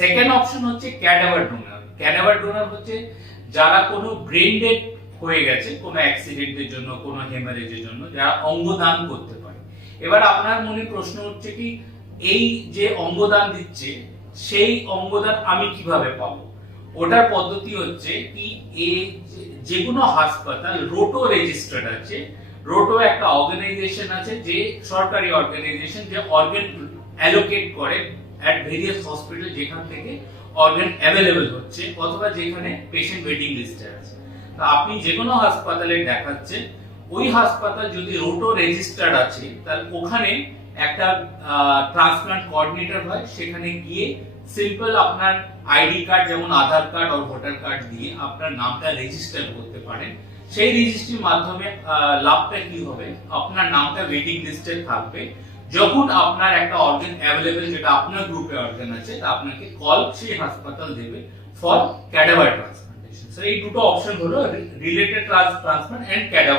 Second option হচ্ছে cadaver donor. Cadaver donor হচ্ছে যারা কোনো ব্রেন ডেড হয়ে গেছে কোনো অ্যাক্সিডেন্টের জন্য, কোনো হেমারেজের জন্য, যারা অঙ্গদান করতে পারে। এবার আপনার মনে প্রশ্ন হচ্ছে কি, এই যে অঙ্গদান দিচ্ছে সেই অঙ্গদান আমি কিভাবে পাবো? ওটার পদ্ধতি হচ্ছে কি, যে কোনো হাসপাতাল রোটো রেজিস্টার্ড আছে। রোটো একটা অর্গানাইজেশন আছে, যে সরকারি অর্গানাইজেশন, যে অর্গান অ্যালোকেট করে অ্যাট ভেরিয়াস হসপিটাল যেখান থেকে অর্গান অ্যাভেলেবল হচ্ছে অথবা যেখানে পেশেন্ট ওয়েটিং লিস্টে আছে। তা আপনি যে কোনো হাসপাতালে দেখাচ্ছেন, ওই হাসপাতাল যদি রোটো রেজিস্টার্ড আছে, তাহলে ওখানে একটা ট্রান্সপ্লান্ট কোঅর্ডিনেটর হয়, সেখানে গিয়ে সিম্পল আপনার আইডি কার্ড যেমন আধার কার্ড আর ভোটার কার্ড দিয়ে আপনার নামটা রেজিস্টার করতে পারেন। সেই রেজিস্ট্রির মাধ্যমে লাভটা কি হবে, আপনার নামটা ওয়েটিং লিস্টে থাকবে। যখন আপনার একটা অর্গান অ্যাভেলেবল, যেটা আপনার গ্রুপে অর্গান আছে, তা আপনাকে কল সেই হাসপাতাল দেবে ফর ক্যাডাভার ট্রান্সপ্লান্টেশন। এই দুটো অপশন হলো রিলেটেড ট্রান্সপ্লান্ট এন্ড ক্যাডাভার।